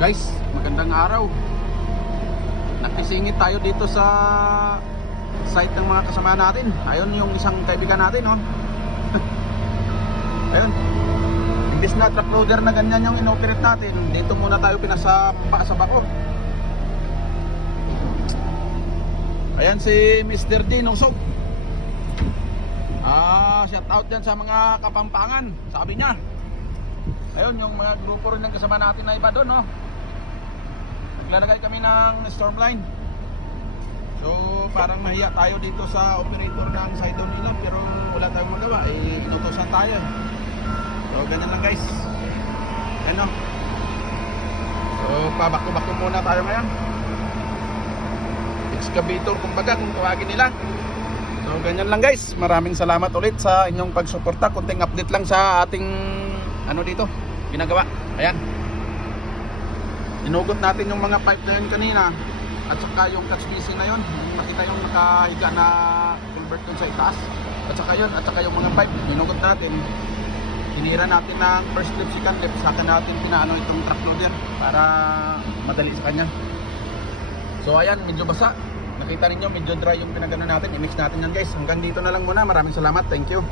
Guys, magandang araw. Nakisingit tayo dito sa site ng mga kasama natin. Ayun yung isang kaibigan natin, oh. Ayun. Imbis na truck loader na ganyan yung inoperate natin, dito muna tayo pinasapa sa bako. Ayan si Mr. D Nusog. Shout out dyan sa mga Kapampangan, sabi niya. Ayun yung mga grupo rin ng kasama natin na iba doon, no? Naglalagay kami ng stormline. So parang nahiya tayo dito sa operator ng side down nila, pero wala tayong magawa, inutosan tayo. So ganyan lang, guys. Ano? So pabako-bako muna tayo ngayon. Excavator kumbaga kung tawagin nila. So ganyan lang, guys. Maraming salamat ulit sa inyong pagsuporta. Kunting update lang sa ating ano dito ginagawa. Ayan, inugot natin yung mga pipe na yun kanina, at saka yung catch basin na yun, nakita yung nakahiga na culvert dun sa itaas, at saka yun, at saka yung mga pipe inugot natin. Hinira natin ng first clip, second clip, saka natin pinaano itong truck loader para madali sa kanya. So ayan, medyo basa, nakita ninyo medyo dry yung pinagano natin. I-mix natin yan, guys. Hanggang dito na lang muna. Maraming salamat, thank you.